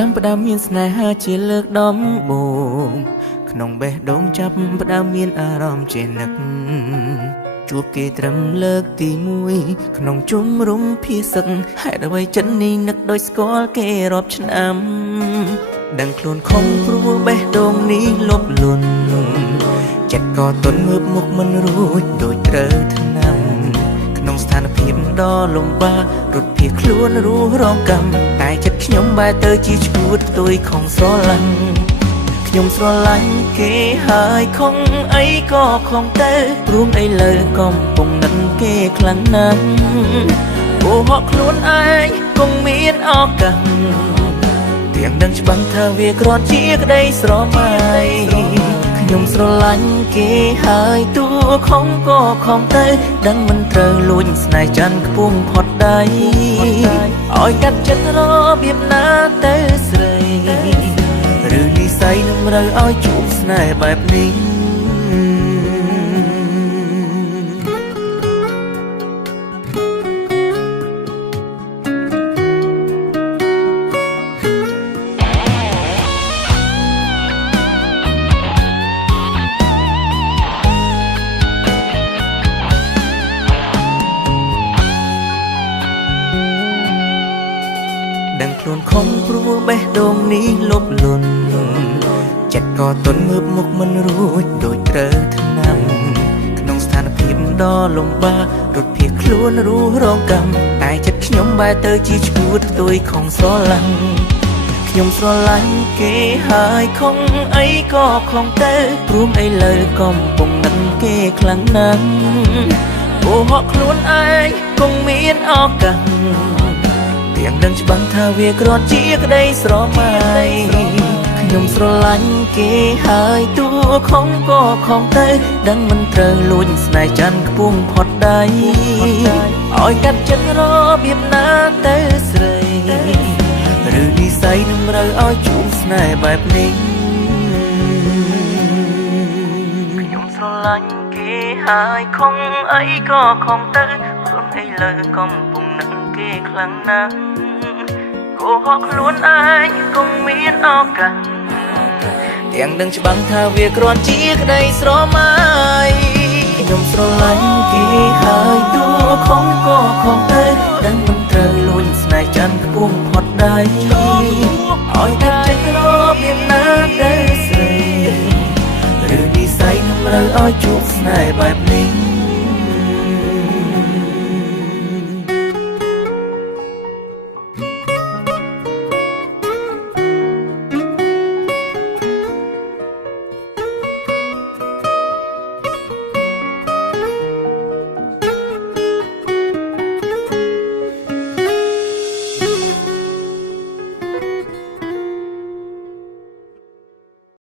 ចាំផ្ដើមមានស្នេហាជាលើកដំបូងក្នុងបេះដូងចាប់ផ្ដើមមានអារម្មណ៍ជានឹកជួបគេត្រឹមលើកទី1ក្នុងជុំរុំភាសឹកហេតុអ្វីចិត្តនេះនឹកដូចស្គាល់គេរាប់ឆ្នាំដឹងខ្លួនខំព្រោះបេះដូងនេះលុបលន់ចិត្តក៏ទន់ងើបមុខមិនរួចដូចត្រូវថ្នាំក្នុងស្ថានភាពដ៏លំបាករត់ភៀសខ្លួនរស់រងកម្មតែចិត្តខ្ញុំបែរទៅជាឈួតផ្ទុយខំស្រឡាញ់ខ្ញុំស្រឡាញ់គេហើយខំអីក៏ខំទៅព្រមអីលើកំពុងនឹកគេខ្លាំងណាស់អូហកខ្លួនឯងគង់មានឱកាសទាំងដឹងច្បាស់ថាវាគ្រាន់ជាក្តីស្រមៃខ្ញុំស្រឡាញ់គេហើយតួខំក៏ខំទៅដឹងមិនត្រូវលួចស្នេហ៍ច័ន្ទខ្ពង់ផុតដៃឲ្យកាត់ចិត្តរបៀបណាទៅស្រីឬនិស្ស័យនឹងរើឲ្យជួបស្នេហ៍បែបនេះដឹងខ្លួនខំព្រោះបេះដូងនេះលុបលន់ចិត្តក៏ទន់ងើបមុខមិនរួចដូចត្រូវថ្នាំក្នុងស្ថានភាពដ៏លំបាករត់ភៀសខ្លួនរស់រងកម្មតែចិត្តខ្ញុំបែរទៅជាឈួតផ្ទុយខំស្រឡាញ់ខ្ញុំស្រឡាញ់គេហើយខំអីក៏ខំទៅព្រមអីលើកំពុងនឹកគេខ្លាំងណាស់អូហកខ្លួនឯងគង់មានឱកាសទាំងដឹងច្បាស់ថាវាគ្រាន់ជាក្តីស្រមៃខ្ញុំស្រឡាញ់គេហើយតួខំក៏ខំទៅដឹងមិនត្រូវលួចស្នេហ៍ច័ន្ទខ្ពង់ផុតដៃឲ្យកាត់ចិត្តរបៀបណាទៅស្រីឬនិស្ស័យនឹងរើឲ្យជួបស្នេហ៍បែបនេះខ្ញុំស្រឡាញ់គេហើយខំអីក៏ខំទៅព្រោះអីលើកំពុងនឹកគេខ្លាំងណាស់គោហកខ្លួនឯងគង់មានឱកាសទាំងដឹងច្បាស់ថាវាគ្រាន់ជាក្តីស្រមៃខ្ញុំស្រឡាញ់គេហើយតួខំក៏ខំទៅដឹងមិនត្រូវលួចស្នេហ៍ច័ន្ទខ្ពង់ផុតដៃឲ្យតែចិត្តរបៀបណាទៅស្រីឬនិស្ស័យនឹងរើឲ្យជួបស្នេហ៍បែបនេះ